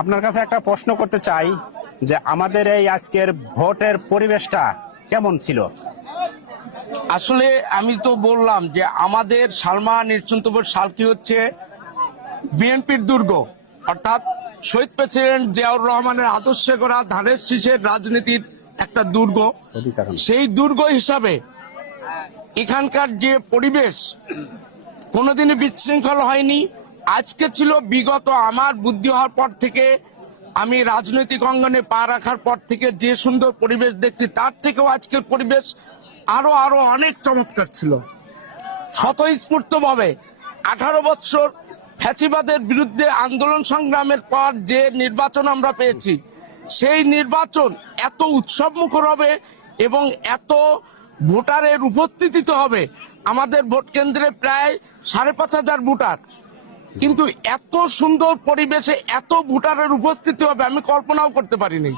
আপনার কাছে একটা প্রশ্ন করতে চাই যে আমাদের এই আজকের ভোটের পরিবেশটা কেমন ছিল? আসলে আমি তো বললাম যে আমাদের সালমা নির্চন্তপুর সালকি হচ্ছে বিএনপির দুর্গ, অর্থাৎ শহীদ প্রেসিডেন্ট জিয়াউর রহমানের আদর্শে করা ধানের শীষের রাজনীতির একটা দুর্গ। সেই দুর্গ হিসাবে এখানকার যে পরিবেশ কোনোদিনই বিশৃঙ্খল হয়নি। আজকে ছিল বিগত আমার বুদ্ধি হওয়ার পর থেকে, আমি রাজনৈতিক অঙ্গনে পা রাখার পর থেকে যে সুন্দর পরিবেশ দেখছি, তার থেকেও আজকের পরিবেশ আরো আরো অনেক চমৎকার ছিল। স্বতঃস্ফূর্তভাবে 18 বছর ফ্যাসিবাদের বিরুদ্ধে আন্দোলন সংগ্রামের পর যে নির্বাচন আমরা পেয়েছি, সেই নির্বাচন এত উৎসবমুখর হবে এবং এত ভোটারের উপস্থিতিতে হবে। আমাদের ভোট কেন্দ্রে প্রায় 5,500 ভোটার, কিন্তু এত সুন্দর পরিবেশে এত ভোটারের উপস্থিতি হবে আমি কল্পনাও করতে পারিনি।